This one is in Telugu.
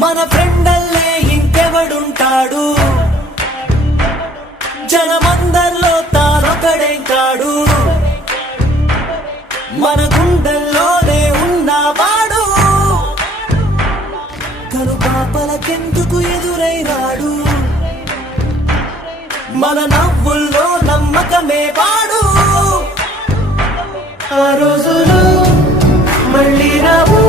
మన ఫ్రెండల్లే ఇంకెవడుంటాడు, జనమందరిలో తానొకడే కాడు, మన గుండెల్లోనే ఉన్నవాడు, కను పాపలకెందుకు ఎదురై రాడు, మన నవ్వుల్లో నమ్మకమే వాడు. ఆ రోజులు మళ్ళీ రావు.